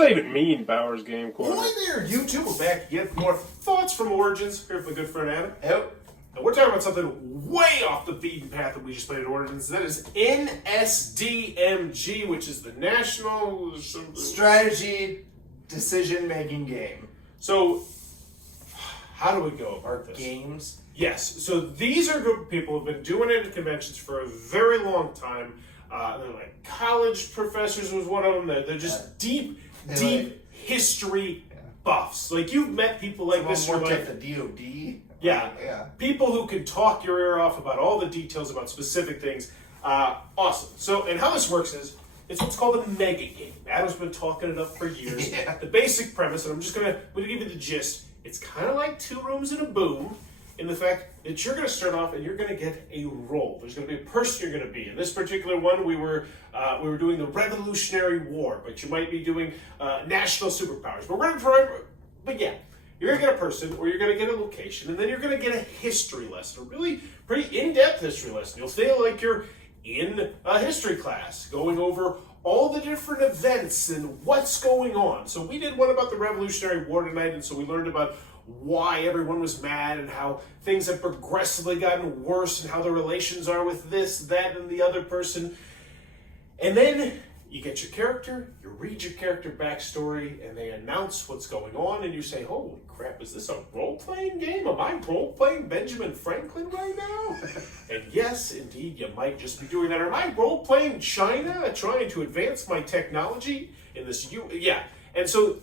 that even mean, Bowers Game Corner? Boy there, YouTube. We're back again for more thoughts from Origins. Here with my good friend Adam. Yep. And we're talking about something way off the beaten path that we just played at Origins. That is NSDMG, which is the National Strategy Decision-Making Game. So, how do we go about this? Games. Yes. So these are a group of people who've been doing it at conventions for a very long time. They're like college professors was one of them. They're just deep history buffs. Like you've met people like this. More like the DOD. Yeah. People who can talk your ear off about all the details about specific things. Awesome. So, and how this works is, it's what's called a mega game. Adam's been talking it up for years. Yeah. The basic premise, and I'm gonna give you the gist. It's kind of like Two Rooms and a Boom, in the fact that you're gonna start off and you're gonna get a role. There's gonna be a person you're gonna be. In this particular one, we were doing the Revolutionary War, but you might be doing national superpowers. But yeah. You're going to get a person, or you're going to get a location, and then you're going to get a history lesson, a really pretty in-depth history lesson. You'll feel like you're in a history class, going over all the different events and what's going on. So we did one about the Revolutionary War tonight, and so we learned about why everyone was mad and how things have progressively gotten worse and how the relations are with this, that, and the other person. And then you get your character, you read your character backstory, and they announce what's going on, and you say, holy crap, is this a role-playing game? Am I role-playing Benjamin Franklin right now? And yes, indeed, you might just be doing that. Or am I role-playing China, trying to advance my technology in this? Yeah. And so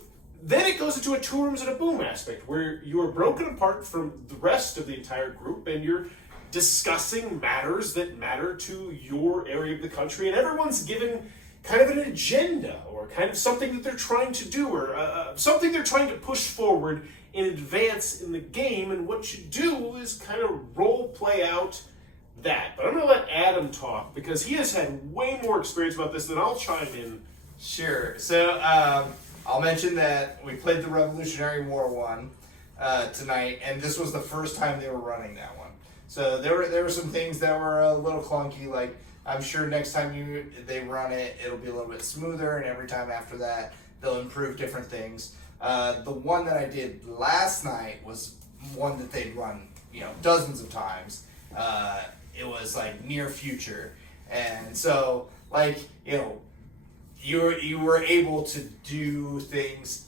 then it goes into a Two Rooms and a Boom aspect, where you are broken apart from the rest of the entire group, and you're discussing matters that matter to your area of the country, and everyone's given kind of an agenda, or kind of something that they're trying to do, or something they're trying to push forward in advance in the game, and what you do is kind of role play out that. But I'm going to let Adam talk, because he has had way more experience about this than I'll chime in. Sure. So I'll mention that we played the Revolutionary War one tonight, and this was the first time they were running that one. So there were some things that were a little clunky, like I'm sure next time they run it, it'll be a little bit smoother, and every time after that, they'll improve different things. The one that I did last night was one that they'd run, dozens of times. It was like near future, and so you were able to do things.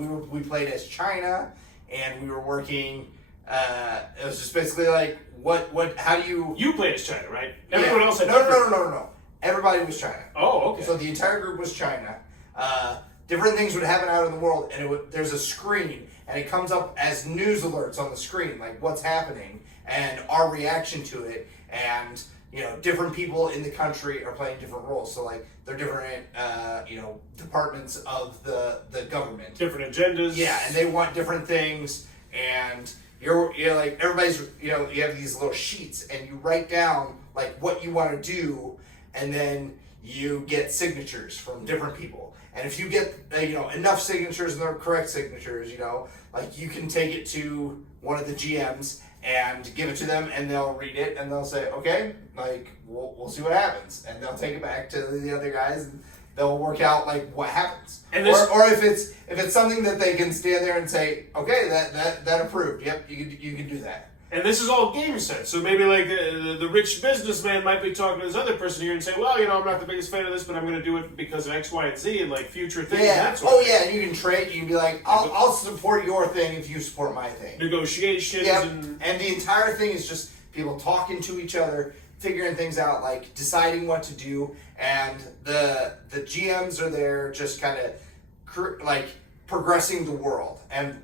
We played as China, and we were working. It was just basically like how do you played as China, right? Everyone else had no. Everybody was China. Oh, okay. So the entire group was China. Different things would happen out in the world, and there's a screen, and it comes up as news alerts on the screen, like what's happening and our reaction to it, and different people in the country are playing different roles. So like they're different, departments of the government, different agendas. Yeah, and they want different things, and you're like everybody's you have these little sheets, and you write down like what you want to do, and then you get signatures from different people. And if you get enough signatures and they're correct signatures, like you can take it to one of the GMs and give it to them, and they'll read it and they'll say, okay, like we'll see what happens, and they'll take it back to the other guys, and they'll work out like what happens. And or if it's something that they can stand there and say, okay, that approved. Yep, you can do that. And this is all game sense. So maybe like the rich businessman might be talking to this other person here and say, well, I'm not the biggest fan of this, but I'm going to do it because of X, Y, and Z, and like future things. Yeah. And that yeah. And you can trade. You can be like, I'll support your thing if you support my thing. Negotiations. Yep. And the entire thing is just people talking to each other, figuring things out, like deciding what to do, and the GMs are there just kind of like progressing the world and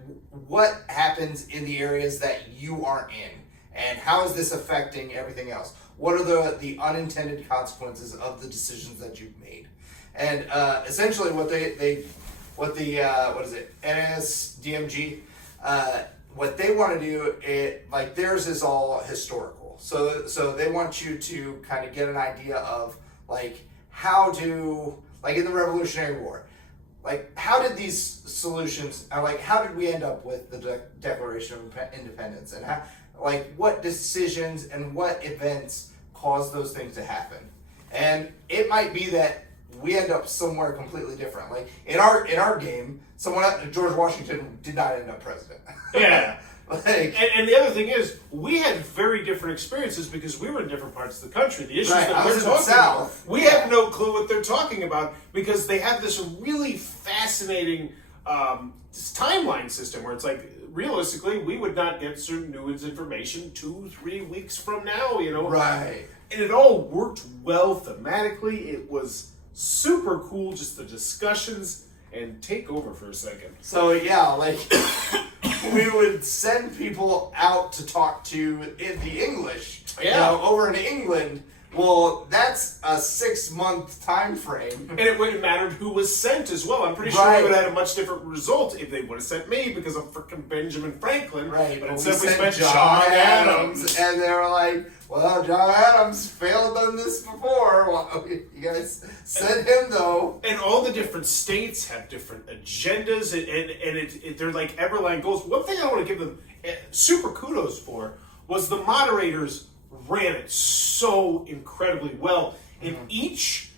what happens in the areas that you aren't in, and how is this affecting everything else. What are the unintended consequences of the decisions that you've made? And essentially what NSDMG, what they want to do, like theirs is all historical. So they want you to kind of get an idea of like how in the Revolutionary War, like how did these solutions, how did we end up with the Declaration of Independence, and what decisions and what events caused those things to happen. And it might be that we end up somewhere completely different. Like in our game, George Washington did not end up president. Yeah. Like, and the other thing is, we had very different experiences because we were in different parts of the country. The issues Right, that I they're was in the talking about, South. we have no clue what they're talking about because they have this really fascinating this timeline system where it's like, realistically, we would not get certain news information 2-3 weeks from now, you know? right. And it all worked well thematically. It was super cool, just the discussions. And take over for a second. So yeah, like we would send people out to talk to in the English. Yeah. You know, over in England. Well, that's a 6-month time frame. And it wouldn't matter who was sent as well. I'm pretty sure Right. we would have had a much different result if they would have sent me because I'm freaking Benjamin Franklin. Right, But but instead we we sent spent John John Adams, Adams. and they were like, "Well, John Adams failed on this before. Well, you guys sent him though." And all the different states have different agendas, and they're like Everline goals. One thing I want to give them super kudos for was the moderators ran it so incredibly well, and each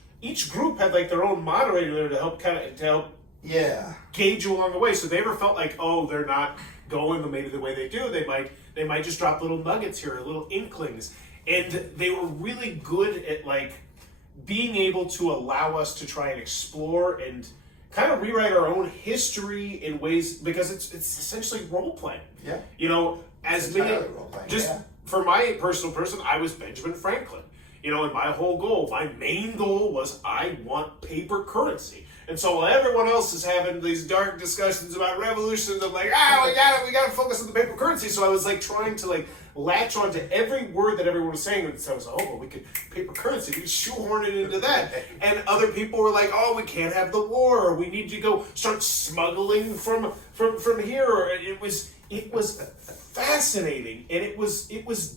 group had like their own moderator there to help Yeah. gauge you along the way. So if they ever felt like, oh, they're not going maybe the way they do, they might just drop little nuggets here, or little inklings, and they were really good at like being able to allow us to try and explore and kind of rewrite our own history in ways, because it's essentially role playing. Yeah. You know, as It's many, entirely role-playing, just yeah. for my personal person, I was Benjamin Franklin. You know, and my whole goal, my main goal was I want paper currency. And so while everyone else is having these dark discussions about revolutions, I'm like, we gotta focus on the paper currency. So I was like trying to like latch on to every word that everyone was saying. And so I was like, oh, well, we could paper currency, we could shoehorn it into that. And other people were like, oh, we can't have the war, or we need to go start smuggling from here. Or it was fascinating, and it was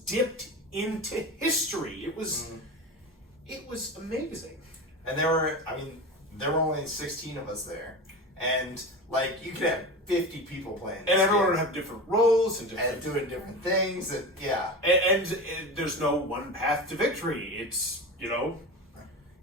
dipped into history. It was amazing. And there were only 16 of us there, and like you could have 50 people playing. And everyone would have different roles and doing different things, and yeah. And there's no one path to victory. It's, you know,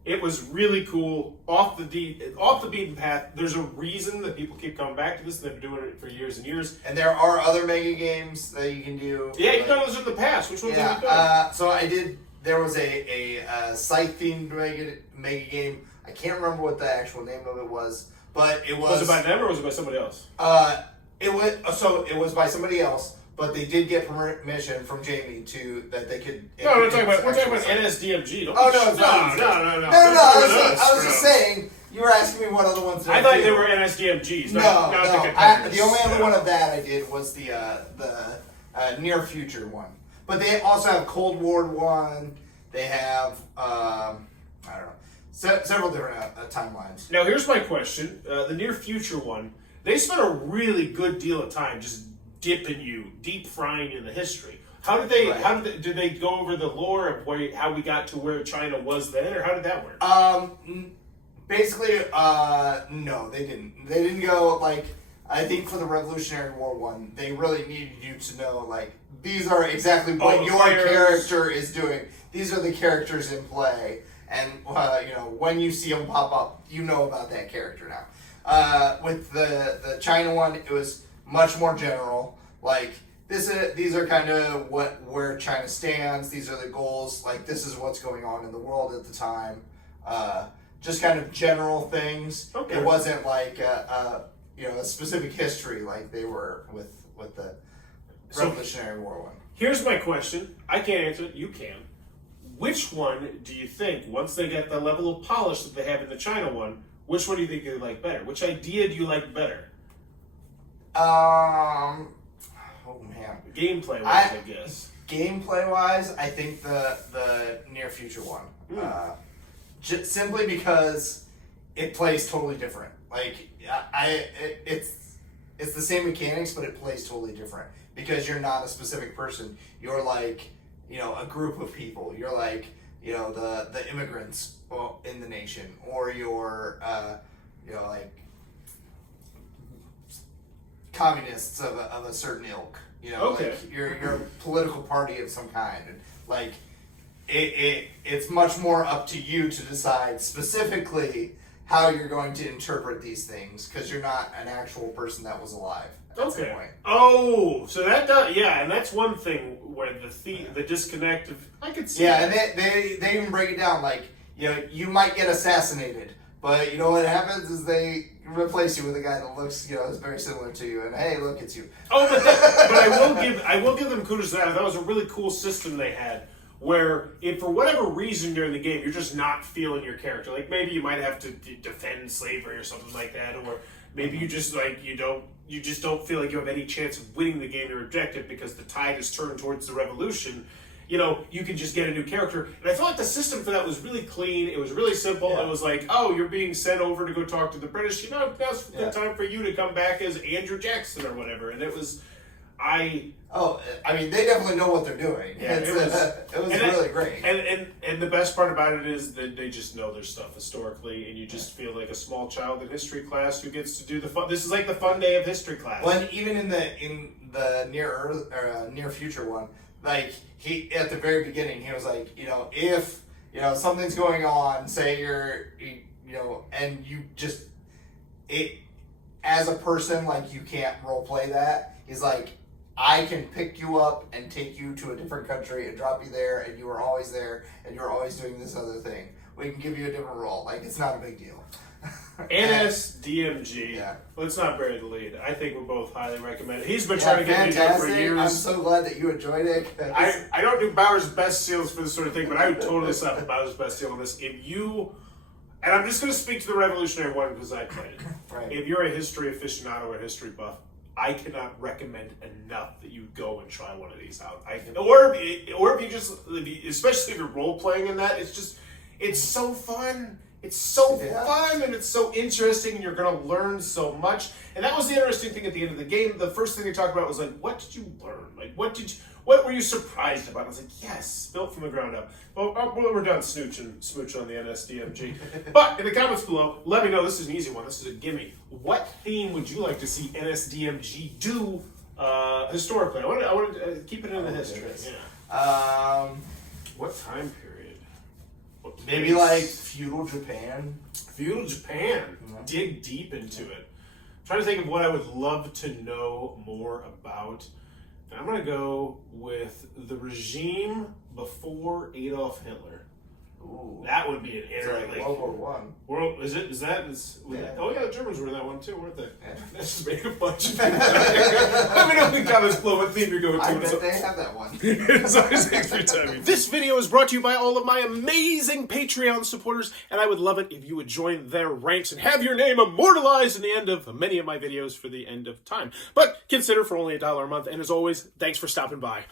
it was really cool. Off the beaten path. There's a reason that people keep coming back to this. They've been doing it for years and years. And there are other mega games that you can do. Yeah, you've done those in the past. Which ones have you done? So I did. There was a scythe themed mega game. I can't remember what the actual name of it was, but it was. Was it by them or was it by somebody else? It was by somebody else, but they did get permission from Jamie that they could. No, we're talking about NSDMG. Don't Oh no, it's not. No. I was just saying. You were asking me what other ones. I thought they were NSDMGs. No. The only other one of that I did was the near future one. But they also have Cold War one. They have I don't know, several different timelines. Now here's my question: the near future one, they spent a really good deal of time just deep frying in the history. How did they? Right. Did they go over the lore of how we got to where China was then, or how did that work? Basically, no, they didn't. They didn't go like. I think for the Revolutionary War one, they really needed you to know like these are exactly what your character is doing. These are the characters in play, and you know when you see them pop up, you know about that character now. With the China one, it was much more general. Like these are kind of where China stands. These are the goals. Like this is what's going on in the world at the time. Just kind of general things. Okay. It wasn't like a specific history like they were with the Revolutionary War one. Here's my question. I can't answer it. You can. Which one do you think, once they get the level of polish that they have in the China one, which one do you think they like better? Which idea do you like better? Oh man. Gameplay wise, I guess. Gameplay wise, I think the near future one. Just simply because it plays totally different. Like it's the same mechanics, but it plays totally different because you're not a specific person. You're like a group of people. You're like the immigrants in the nation, or you're like communists of a certain ilk. Okay. Like you're a political party of some kind, and like it's much more up to you to decide specifically how you're going to interpret these things, because you're not an actual person that was alive. That's the point. Oh, so that does, yeah, and that's one thing where the disconnect of, I could see. Yeah, that. and they even break it down, like, you might get assassinated, but what happens is they replace you with a guy that looks, is very similar to you, and hey, look, it's you. Oh, but I will give them kudos to that. That was a really cool system they had, where if for whatever reason during the game you're just not feeling your character, like maybe you might have to defend slavery or something like that, or maybe you just you just don't feel like you have any chance of winning the game or objective because the tide is turned towards the revolution. You can just get a new character. And I felt like the system for that was really clean. It was really simple. Yeah. It was like, oh, you're being sent over to go talk to the British. Now's the time for you to come back as Andrew Jackson or whatever. And it was, they definitely know what they're doing. Yeah, it was really great. And the best part about it is that they just know their stuff historically, and you just feel like a small child in history class who gets to do the fun. This is like the fun day of history class. Well, and even in the near future one, like he at the very beginning, he was like, if something's going on, say and you just as a person, like, you can't role play that. He's like, I can pick you up and take you to a different country and drop you there, and you were always there, and you're always doing this other thing. We can give you a different role. Like, it's not a big deal. NSDMG. Yeah. Let's not bury the lead. I think we're both highly recommended. He's been trying to get me to for years. I'm so glad that you enjoyed it. I don't do Bauer's best seals for this sort of thing, but I would totally slap a Bauer's best seal on this. And I'm just going to speak to the Revolutionary one because I played it. Right. If you're a history aficionado or a history buff, I cannot recommend enough that you go and try one of these out. Or if you just, especially if you're role playing in that, it's so fun. It's so fun and it's so interesting, and you're going to learn so much. And that was the interesting thing at the end of the game. The first thing they talked about was like, what did you learn? Like, what were you surprised about? I was like, yes, built from the ground up. Well, we're done smooching on the NSDMG. But in the comments below, let me know. This is an easy one. This is a gimme. What theme would you like to see NSDMG do historically? I want to keep it in the history. Yeah. What time period? Maybe like feudal Japan. Feudal Japan. Mm-hmm. Dig deep into it. I'm trying to think of what I would love to know more about. I'm going to go with the regime before Adolf Hitler. Ooh. That would be an interesting. Like World War I. Oh yeah, the Germans were in that one too, weren't they? Yeah. Let's just make a bunch of people. Let me know in the comments below what theme you're going to. I bet they have that one. It's always every time. This video is brought to you by all of my amazing Patreon supporters, and I would love it if you would join their ranks and have your name immortalized in the end of many of my videos for the end of time. But consider for only $1 a month, and as always, thanks for stopping by.